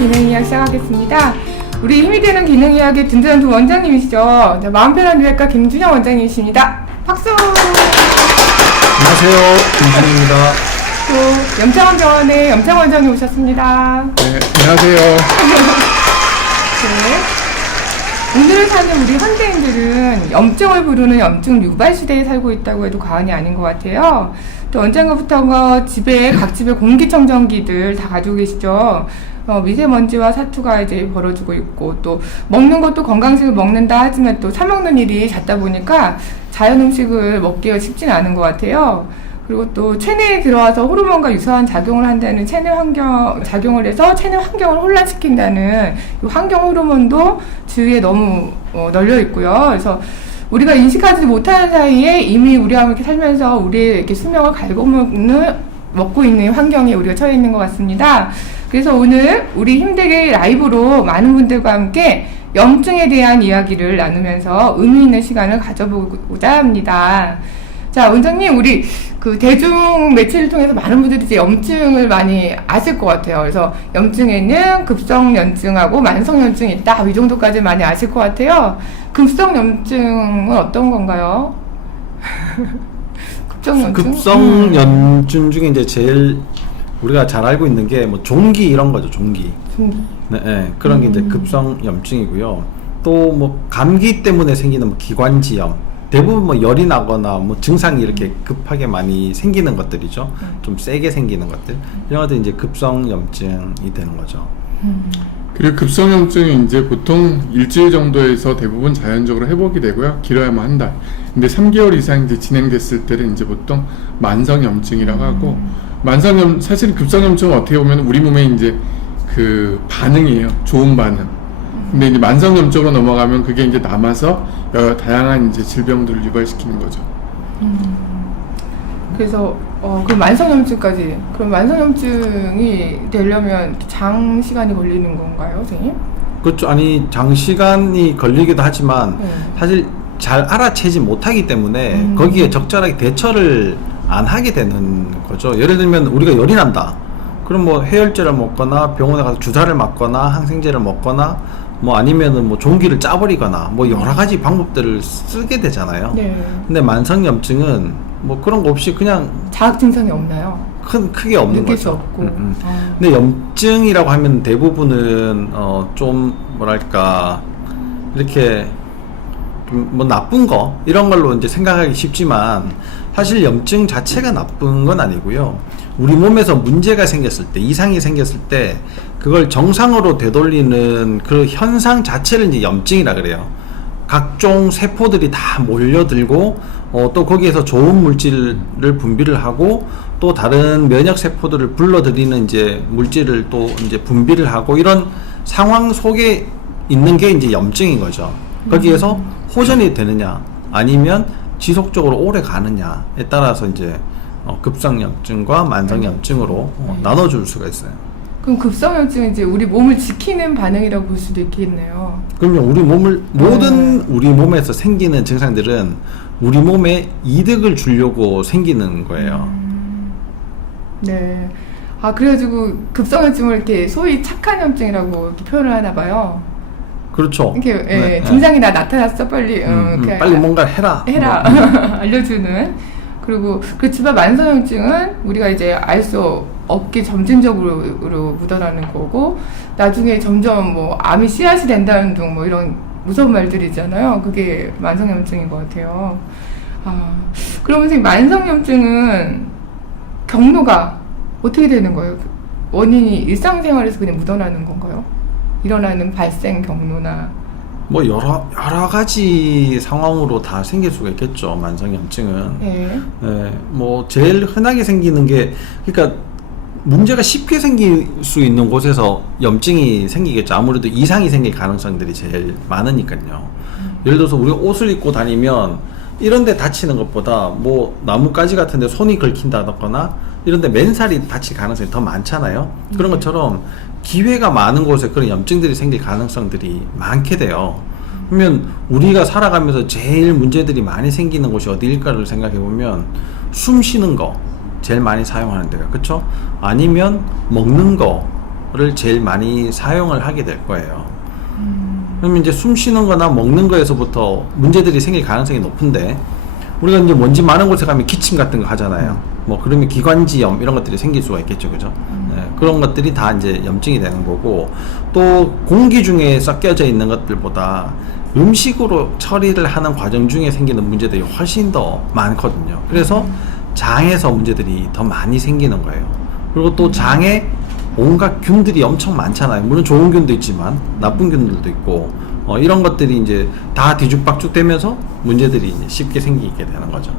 기능의학 시작하겠습니다. 우리 힘이 되는 기능의학의 든든한 두 원장님이시죠. 마음 편한 뇌학과 김준영 원장님이십니다. 박수! 안녕하세요, 김준영입니다. 또 염창원병원의 염창 원장님 오셨습니다. 네, 안녕하세요. 네. 오늘 사는 우리 현대인들은 염증을 부르는 염증 유발 시대에 살고 있다고 해도 과언이 아닌 것 같아요. 또 언젠가부터 집에 각 집에 공기청정기들 다 가지고 계시죠. 미세먼지와 사투가 이제 벌어지고 있고, 또 먹는 것도 건강식을 먹는다 하지만 또 사 먹는 일이 잦다 보니까 자연 음식을 먹기가 쉽지는 않은 것 같아요. 그리고 또 체내에 들어와서 호르몬과 유사한 작용을 한다는 체내 환경 작용을 해서 체내 환경을 혼란시킨다는 이 환경 호르몬도 주위에 너무 널려 있고요. 그래서 우리가 인식하지 못하는 사이에 이미 우리와 함께 살면서 우리의 이렇게 수명을 먹고 있는 환경에 우리가 처해 있는 것 같습니다. 그래서 오늘 우리 힘들게 라이브로 많은 분들과 함께 염증에 대한 이야기를 나누면서 의미 있는 시간을 가져보고자 합니다. 자, 원장님, 우리 그 대중 매체를 통해서 많은 분들이 이제 염증을 많이 아실 것 같아요. 그래서 염증에는 급성염증하고 만성염증이 있다. 이 정도까지 많이 아실 것 같아요. 급성염증은 어떤 건가요? 급성염증 중에 이제 제일 우리가 잘 알고 있는 게 뭐 종기 이런 거죠, 종기. 네, 네, 그런 게 이제 급성염증이고요. 또 뭐 감기 때문에 생기는 뭐 기관지염. 대부분 뭐 열이 나거나 뭐 증상이 이렇게 급하게 많이 생기는 것들이죠. 좀 세게 생기는 것들. 이런 것들이 이제 급성염증이 되는 거죠. 그리고 급성염증이 이제 보통 일주일 정도에서 대부분 자연적으로 회복이 되고요. 길어야만 한 달. 근데 3개월 이상 이제 진행됐을 때는 이제 보통 만성염증이라고 하고, 사실 급성염증은 어떻게 보면 우리 몸에 이제 그 반응이에요. 좋은 반응. 근데 이제 만성염증으로 넘어가면 그게 이제 남아서 여러 다양한 이제 질병들을 유발시키는 거죠. 그래서 그 만성염증까지, 그럼 만성염증이 되려면 장시간이 걸리는 건가요, 선생님? 그렇죠. 아니, 장시간이 걸리기도 하지만 사실 잘 알아채지 못하기 때문에 거기에 적절하게 대처를 안 하게 되는 거죠. 예를 들면 우리가 열이 난다. 그럼 뭐 해열제를 먹거나 병원에 가서 주사를 맞거나 항생제를 먹거나 뭐 아니면은 뭐 종기를 짜버리거나 뭐 여러 가지 방법들을 쓰게 되잖아요. 네. 근데 만성염증은 뭐 그런 거 없이 그냥 자극 증상이 없나요? 크게 없는 느낄 거죠. 수 없고. 근데 염증이라고 하면 대부분은 좀 뭐랄까 이렇게 좀 뭐 나쁜 거 이런 걸로 이제 생각하기 쉽지만 사실 염증 자체가 나쁜 건 아니고요. 우리 몸에서 문제가 생겼을 때, 이상이 생겼을 때 그걸 정상으로 되돌리는 그 현상 자체를 이제 염증이라 그래요. 각종 세포들이 다 몰려들고 또 거기에서 좋은 물질을 분비를 하고 또 다른 면역 세포들을 불러들이는 이제 물질을 또 이제 분비를 하고 이런 상황 속에 있는 게 이제 염증인 거죠. 거기에서 호전이 되느냐 아니면 지속적으로 오래 가느냐에 따라서 이제 급성염증과 만성염증으로 나눠줄 수가 있어요. 그럼 급성염증은 이제 우리 몸을 지키는 반응이라고 볼 수도 있겠네요. 그럼요. 우리 몸을 모든 우리 몸에서 생기는 증상들은 우리 몸에 이득을 주려고 생기는 거예요. 네. 아, 그래가지고 급성염증을 이렇게 소위 착한 염증이라고 이렇게 표현을 하나 봐요. 그렇죠. 이렇게 네, 증상이 나 나타났어, 빨리. 빨리 뭔가 해라. 알려주는. 그리고 그렇지만 만성염증은 우리가 이제 알 수 없게 점진적으로 묻어나는 거고, 나중에 점점 뭐 암이 씨앗이 된다는 등 뭐 이런 무서운 말들이잖아요. 그게 만성염증인 것 같아요. 그러면 선생님, 만성염증은 경로가 어떻게 되는 거예요? 원인이 일상생활에서 그냥 묻어나는 건가요? 일어나는 발생 경로나 뭐 여러 가지 상황으로 다 생길 수가 있겠죠. 만성염증은. 네. 뭐 제일 흔하게 생기는 게, 그러니까 문제가 쉽게 생길 수 있는 곳에서 염증이 생기겠죠. 아무래도 이상이 생길 가능성들이 제일 많으니까요. 예를 들어서 우리가 옷을 입고 다니면 이런 데 다치는 것보다 뭐 나뭇가지 같은 데 손이 긁힌다거나 이런 데 맨살이 다칠 가능성이 더 많잖아요. 그런 것처럼 기회가 많은 곳에 그런 염증들이 생길 가능성들이 많게 돼요. 그러면 우리가 살아가면서 제일 문제들이 많이 생기는 곳이 어디일까를 생각해 보면 숨 쉬는 거 제일 많이 사용하는 데가, 그쵸? 아니면 먹는 거, 거를 제일 많이 사용을 하게 될 거예요. 그러면 이제 숨 쉬는 거나 먹는 거에서부터 문제들이 생길 가능성이 높은데, 우리가 이제 먼지 많은 곳에 가면 기침 같은 거 하잖아요. 뭐 그러면 기관지염 이런 것들이 생길 수가 있겠죠, 그죠? 네, 그런 것들이 다 이제 염증이 되는 거고, 또 공기 중에 섞여져 있는 것들보다 음식으로 처리를 하는 과정 중에 생기는 문제들이 훨씬 더 많거든요. 그래서 장에서 문제들이 더 많이 생기는 거예요. 그리고 또 장에 온갖 균들이 엄청 많잖아요. 물론 좋은 균도 있지만 나쁜 균들도 있고, 이런 것들이 이제 다 뒤죽박죽 되면서 문제들이 이제 쉽게 생기게 되는 거죠.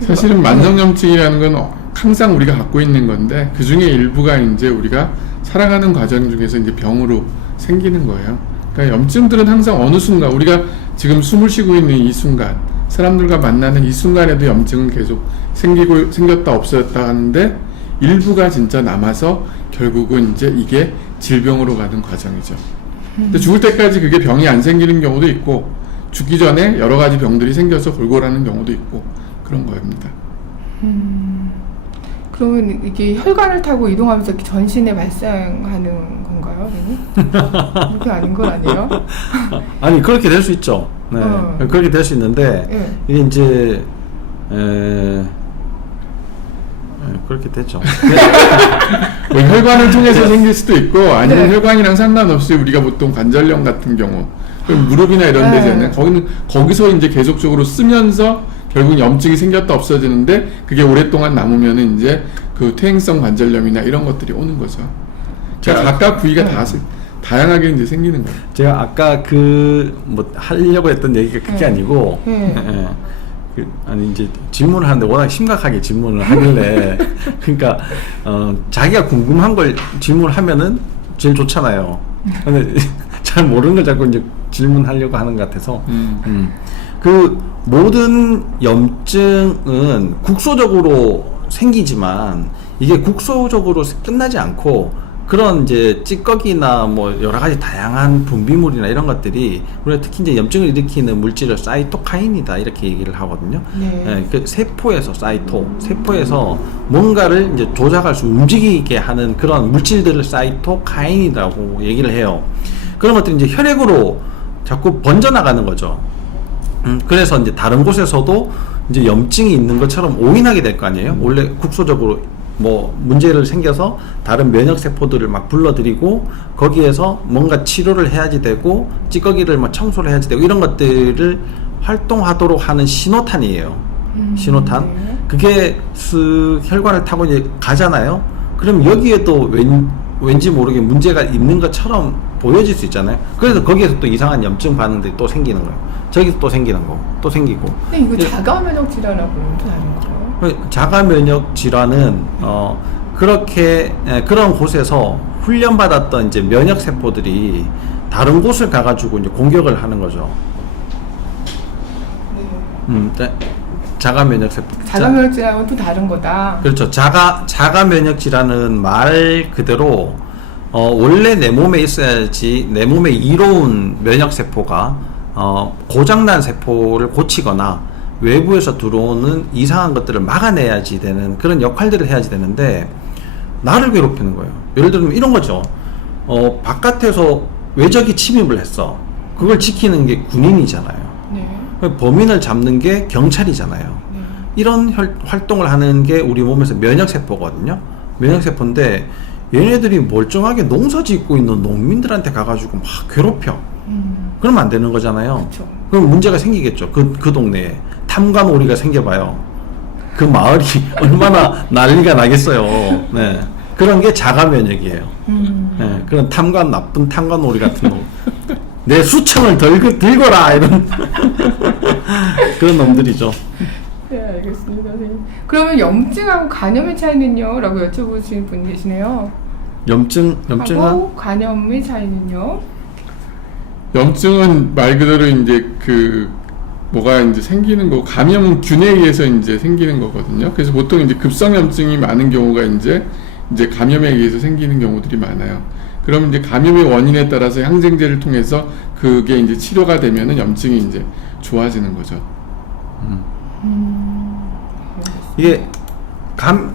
사실은 만성염증이라는 건 항상 우리가 갖고 있는 건데, 그 중에 일부가 이제 우리가 살아가는 과정 중에서 이제 병으로 생기는 거예요. 그러니까 염증들은 항상 어느 순간, 우리가 지금 숨을 쉬고 있는 이 순간, 사람들과 만나는 이 순간에도 염증은 계속 생겼다 없어졌다 하는데, 일부가 진짜 남아서 결국은 이제 이게 질병으로 가는 과정이죠. 근데 죽을 때까지 그게 병이 안 생기는 경우도 있고, 죽기 전에 여러 가지 병들이 생겨서 골골하는 경우도 있고, 그런 거입니다. 그러면 이게 혈관을 타고 이동하면서 이렇게 전신에 발생하는 건가요, 선생님? 그게 아닌 건 아니에요? 아니, 그렇게 될 수 있죠. 네. 그렇게 될 수 있는데, 네. 이게 이제, 그렇게 되죠. 뭐 혈관을 통해서 생길 수도 있고, 아니면 혈관이랑 상관없이 우리가 보통 관절염 같은 경우, 무릎이나 이런 데잖아요. 거기서 이제 계속적으로 쓰면서 결국 염증이 생겼다 없어지는데, 그게 오랫동안 남으면은 이제 그 퇴행성 관절염이나 이런 것들이 오는 거죠. 그러니까 각각 부위가 다양하게 이제 생기는 거예요. 제가 아까 뭐 하려고 했던 얘기가 그게 아니고, 아니 이제 질문을 하는데 워낙 심각하게 질문을 하길래 그러니까 자기가 궁금한 걸 질문을 하면은 제일 좋잖아요. 근데 잘 모르는 걸 자꾸 이제 질문하려고 하는 것 같아서 그 모든 염증은 국소적으로 생기지만 이게 국소적으로 끝나지 않고, 그런 이제 찌꺼기나 뭐 여러 가지 다양한 분비물이나 이런 것들이 우리가 특히 이제 염증을 일으키는 물질을 사이토카인이다 이렇게 얘기를 하거든요. 네, 그 세포에서 세포에서 뭔가를 이제 조작할 수, 움직이게 하는 그런 물질들을 사이토카인이라고 얘기를 해요. 그런 것들이 이제 혈액으로 자꾸 번져나가는 거죠. 그래서 이제 다른 곳에서도 이제 염증이 있는 것처럼 오인하게 될 거 아니에요. 원래 국소적으로 뭐 문제를 생겨서 다른 면역 세포들을 막 불러들이고, 거기에서 뭔가 치료를 해야지 되고, 찌꺼기를 막 청소를 해야지 되고, 이런 것들을 활동하도록 하는 신호탄이에요. 신호탄. 그게 혈관을 타고 이제 가잖아요. 그럼 여기에도 왠지 모르게 문제가 있는 것처럼 보여질 수 있잖아요. 그래서 거기에서 또 이상한 염증 반응들이 또 생기는 거예요. 저기서 또 생기는 거, 또 생기고. 근데 이거 자가 면역 질환하고는 또 다른 거예요? 자가 면역 질환은 그렇게 그런 곳에서 훈련받았던 이제 면역 세포들이 다른 곳을 가가지고 이제 공격을 하는 거죠. 자가 면역 세포. 자가 면역 질환은 또 다른 거다. 그렇죠. 자가 면역 질환은 말 그대로 원래 내 몸에 있어야지, 내 몸에 이로운 면역 세포가 고장난 세포를 고치거나 외부에서 들어오는 이상한 것들을 막아내야지 되는 그런 역할들을 해야지 되는데, 나를 괴롭히는 거예요. 예를 들면 이런 거죠. 바깥에서 외적이 침입을 했어. 그걸 지키는 게 군인이잖아요. 네. 범인을 잡는 게 경찰이잖아요. 네. 이런 활동을 하는 게 우리 몸에서 면역세포거든요. 면역세포인데, 얘네들이 멀쩡하게 농사 짓고 있는 농민들한테 가가지고 막 괴롭혀. 그러면 안 되는 거잖아요. 그쵸. 그럼 문제가 생기겠죠. 그 동네에 탐관오리가 생겨봐요. 그 마을이 얼마나 난리가 나겠어요. 네. 그런 게 자가 면역이에요. 네. 그런 나쁜 탐관오리 같은 놈. 내 수청을 들거라 이런 그런 놈들이죠. 네, 알겠습니다, 선생님. 그러면 염증하고 간염의 차이는요? 라고 여쭤보시는 분이 계시네요. 염증은 하고 간염의 차이는요? 염증은 말 그대로 이제 뭐가 이제 생기는 거, 감염균에 의해서 이제 생기는 거거든요. 그래서 보통 이제 급성염증이 많은 경우가 이제 감염에 의해서 생기는 경우들이 많아요. 그럼 이제 감염의 원인에 따라서 항생제를 통해서 그게 이제 치료가 되면은 염증이 이제 좋아지는 거죠. 이게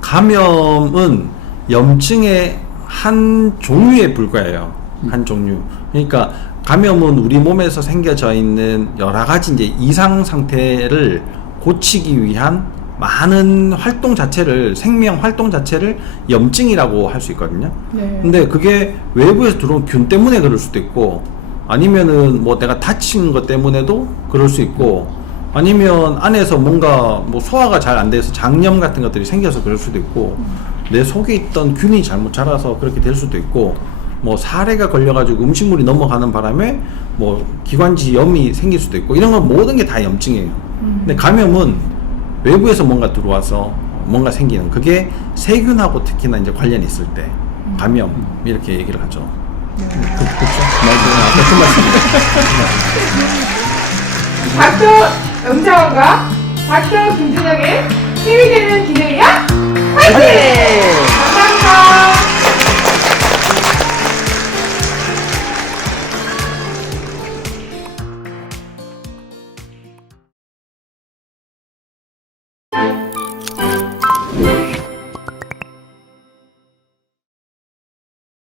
감염은 염증의 한 종류에 불과해요. 한 종류. 그러니까 감염은 우리 몸에서 생겨져 있는 여러 가지 이제 이상 상태를 고치기 위한 많은 활동 자체를, 생명 활동 자체를 염증이라고 할 수 있거든요. 네. 근데 그게 외부에서 들어온 균 때문에 그럴 수도 있고, 아니면은 뭐 내가 다친 것 때문에도 그럴 수 있고, 아니면 안에서 뭔가 뭐 소화가 잘 안 돼서 장염 같은 것들이 생겨서 그럴 수도 있고, 내 속에 있던 균이 잘못 자라서 그렇게 될 수도 있고, 뭐 사례가 걸려가지고 음식물이 넘어가는 바람에 뭐 기관지 염이 생길 수도 있고, 이런 건 모든 게 다 염증이에요. 근데 감염은 외부에서 뭔가 들어와서 뭔가 생기는, 그게 세균하고 특히나 이제 관련이 있을 때 감염 이렇게 얘기를 하죠. 그렇죠? 맞아요. 아까 그 말씀이죠. 닥터 영자원과 닥터 김준영의 힘이 되는 기능이야 화이팅! 감사합니다.